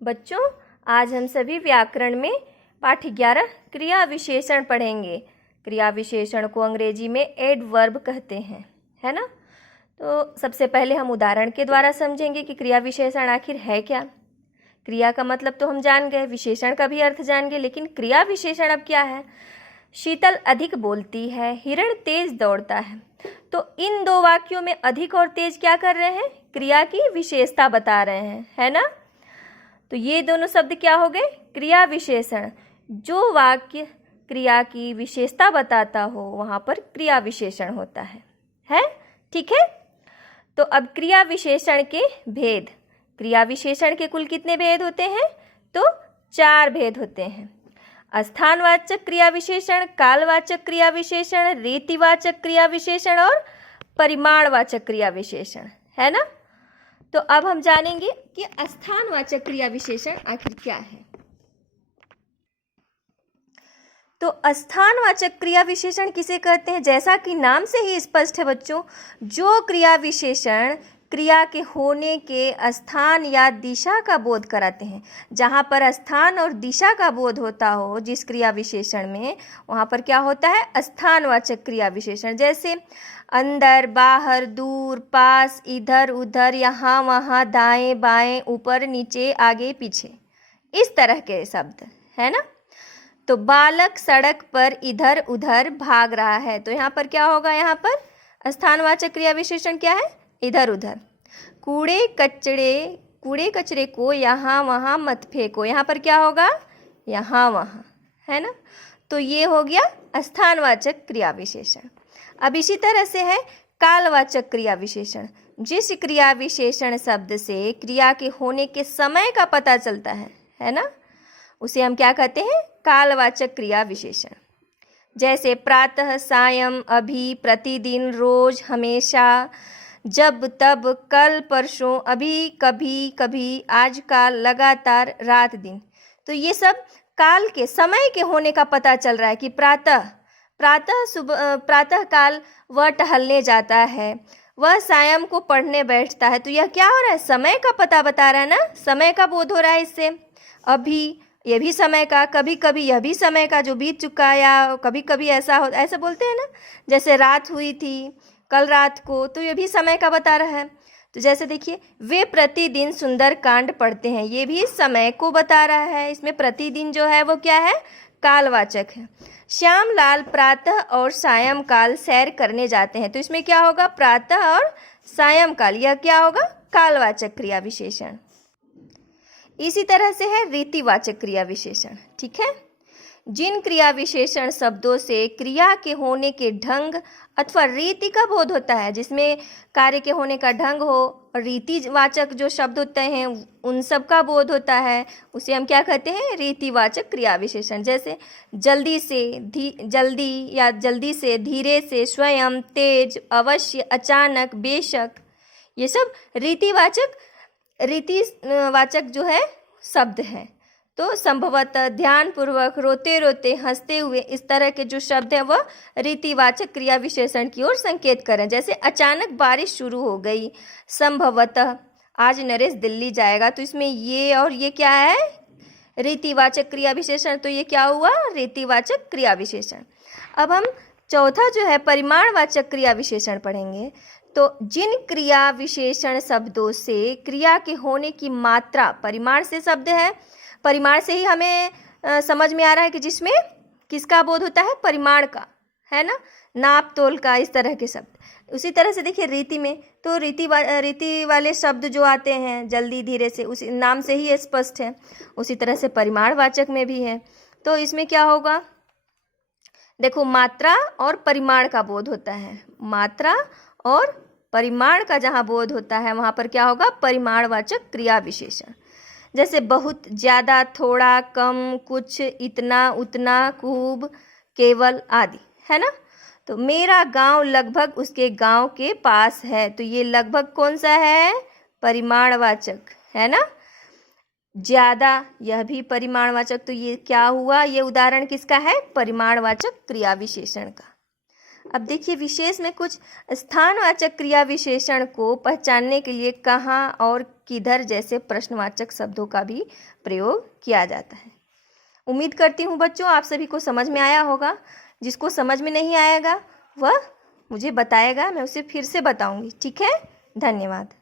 बच्चों, आज हम सभी व्याकरण में पाठ 11 क्रिया विशेषण पढ़ेंगे। क्रिया विशेषण को अंग्रेजी में एडवर्ब कहते हैं, है ना। तो सबसे पहले हम उदाहरण के द्वारा समझेंगे कि क्रिया विशेषण आखिर है क्या। क्रिया का मतलब तो हम जान गए, विशेषण का भी अर्थ जान गए, लेकिन क्रिया विशेषण अब क्या है। शीतल अधिक बोलती है, हिरण तेज दौड़ता है। तो इन दो वाक्यों में अधिक और तेज क्या कर रहे हैं? क्रिया की विशेषता बता रहे हैं, है ना। तो ये दोनों शब्द क्या हो गए? क्रिया विशेषण। जो वाक्य क्रिया की विशेषता बताता हो वहाँ पर क्रिया विशेषण होता है? ठीक है। तो अब क्रिया विशेषण के भेद। क्रिया विशेषण के कुल कितने भेद होते हैं? तो 4 भेद होते हैं। स्थानवाचक क्रिया विशेषण, कालवाचक क्रिया विशेषण, रीतिवाचक क्रिया विशेषण और परिमाणवाचक क्रिया विशेषण, है ना। तो अब हम जानेंगे कि स्थानवाचक क्रिया विशेषण आखिर क्या है। तो स्थानवाचक क्रिया विशेषण किसे कहते हैं? जैसा कि नाम से ही स्पष्ट है बच्चों, जो क्रिया विशेषण क्रिया के होने के स्थान या दिशा का बोध कराते हैं। जहाँ पर स्थान और दिशा का बोध होता हो जिस क्रिया विशेषण में, वहाँ पर क्या होता है? स्थानवाचक क्रिया विशेषण। जैसे अंदर, बाहर, दूर, पास, इधर उधर, यहाँ वहाँ, दाएं बाएं, ऊपर नीचे, आगे पीछे, इस तरह के शब्द, है ना। तो बालक सड़क पर इधर उधर भाग रहा है, तो यहाँ पर क्या होगा? यहाँ पर स्थानवाचक क्रिया विशेषण क्या है? इधर उधर। कूड़े कचरे को यहाँ वहाँ मत फेंको, यहाँ पर क्या होगा? यहाँ वहाँ, है ना। तो ये हो गया स्थानवाचक क्रिया विशेषण। अब इसी तरह से है कालवाचक क्रिया विशेषण। जिस क्रिया विशेषण शब्द से क्रिया के होने के समय का पता चलता है ना, उसे हम क्या कहते हैं? कालवाचक क्रिया विशेषण। जैसे प्रातः, सायं, अभी, प्रतिदिन, रोज, हमेशा, जब तब, कल, परसों, अभी, कभी कभी, आजकल, लगातार, रात दिन। तो ये सब काल के, समय के होने का पता चल रहा है कि प्रातः काल वह टहलने जाता है, वह सायं को पढ़ने बैठता है। तो यह क्या हो रहा है? समय का पता बता रहा है ना, समय का बोध हो रहा है इससे। अभी ये भी समय का, कभी कभी यह भी समय का जो बीत चुका, या कभी कभी ऐसा बोलते हैं ना, जैसे रात हुई थी कल रात को, तो ये भी समय का बता रहा है। तो जैसे देखिए, वे प्रतिदिन सुंदर कांड पढ़ते हैं, ये भी समय को बता रहा है। इसमें प्रतिदिन जो है वो क्या है? कालवाचक है। श्यामलाल प्रातः और सायंकाल सैर करने जाते हैं, तो इसमें क्या होगा? प्रातः और सायंकाल, यह क्या होगा? कालवाचक क्रिया विशेषण। इसी तरह से है रीतिवाचक क्रिया विशेषण, ठीक है। जिन क्रिया विशेषण शब्दों से क्रिया के होने के ढंग अथवा रीति का बोध होता है, जिसमें कार्य के होने का ढंग हो, और रीतिवाचक जो शब्द होते हैं उन सब का बोध होता है, उसे हम क्या कहते हैं? रीतिवाचक क्रिया विशेषण। जैसे जल्दी से, धीरे से, स्वयं, तेज, अवश्य, अचानक, बेशक, ये सब रीतिवाचक जो है शब्द हैं। तो संभवतः, ध्यानपूर्वक, रोते रोते, हंसते हुए, इस तरह के जो शब्द हैं वह रीतिवाचक क्रिया विशेषण की ओर संकेत करें। जैसे अचानक बारिश शुरू हो गई, संभवतः आज नरेश दिल्ली जाएगा, तो इसमें ये और ये क्या है? रीतिवाचक क्रिया विशेषण। तो ये क्या हुआ? रीतिवाचक क्रिया विशेषण। अब हम चौथा जो है परिमाणवाचक क्रिया विशेषण पढ़ेंगे। तो जिन क्रिया विशेषण शब्दों से क्रिया के होने की मात्रा, परिमाण से शब्द है, परिमाण से ही हमें समझ में आ रहा है कि जिसमें किसका बोध होता है? परिमाण का, है ना, नाप तोल का, इस तरह के शब्द। उसी तरह से देखिए रीति में, तो रीति वाले शब्द जो आते हैं जल्दी, धीरे से, उसी नाम से ही स्पष्ट है। उसी तरह से परिमाणवाचक में भी है। तो इसमें क्या होगा? देखो, मात्रा और परिमाण का बोध होता है। मात्रा और परिमाण का जहाँ बोध होता है वहाँ पर क्या होगा? परिमाणवाचक क्रिया विशेषण। जैसे बहुत, ज़्यादा, थोड़ा, कम, कुछ, इतना, उतना, खूब, केवल आदि, है ना। तो मेरा गांव लगभग उसके गांव के पास है, तो ये लगभग कौन सा है? परिमाणवाचक, है ना। ज़्यादा, यह भी परिमाणवाचक। तो ये क्या हुआ? ये उदाहरण किसका है? परिमाणवाचक क्रिया विशेषण का। अब देखिए विशेष में कुछ स्थानवाचक क्रिया विशेषण को पहचानने के लिए कहाँ और किधर जैसे प्रश्नवाचक शब्दों का भी प्रयोग किया जाता है। उम्मीद करती हूँ बच्चों आप सभी को समझ में आया होगा। जिसको समझ में नहीं आएगा वह मुझे बताएगा, मैं उसे फिर से बताऊंगी। ठीक है, धन्यवाद।